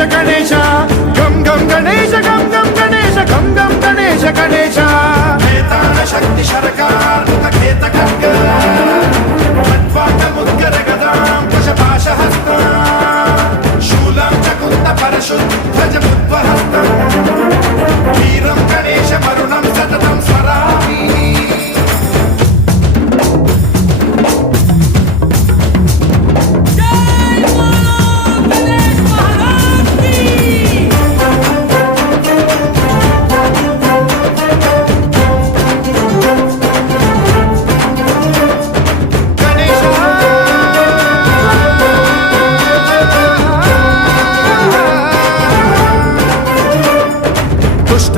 గణేశ గణేశ. గం గం గణేశ గం గం గణేశ గం గం గణేశ గణేశ.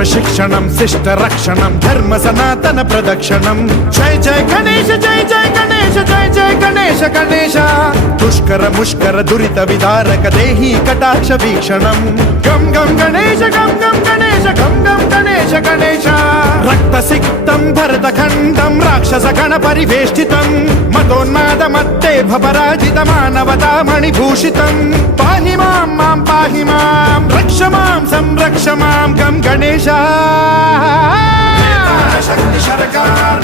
शिक्षण शिष्ट रक्षण धर्म सनातन प्रदक्षण। जय जय गणेश, जय जय गणेश, जय जय गणेश गणेश। पुष्कर मुष्कर, दुरीत विदारक, देही, कटाक्ष वीक्षण। गम गम गणेश गम गम गणेश गम गम गणेश गणेश। సిక్తం భరతఖండం రాక్షస గణ పరివేష్టితం మతోన్మాద మత్తే భపరాజిత మానవతా మణిభూషితం పాహి మాం మాం పాహి మాం రక్ష మాం సంరక్ష మాం గం గణేశ శక్తి శరకార్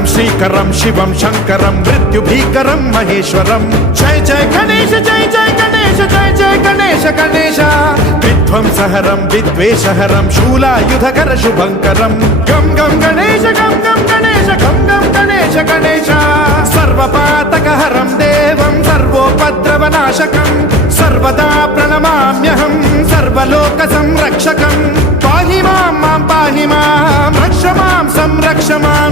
కరం శ్రీకరం శివం శంకరం మృత్యుభీకరం మహేశ్వరం. జై జై గణేశ జై జై గణేశ జై జై గణేశ గణేశ విధ్వంసహరం విద్వేషహరం శూలాయుధకర శుభంకరం. గం గం గణేశ గం గం గణేశ గం గం గణేశ గణేశ సర్వపాతకహరం దేవం సర్వోపద్రవనాశకం. సర్వదా ప్రణమామ్యహం సర్వలోక సంరక్షకం. పాహి మాం మాం పాహి మాం. రక్ష మాం సంరక్ష మాం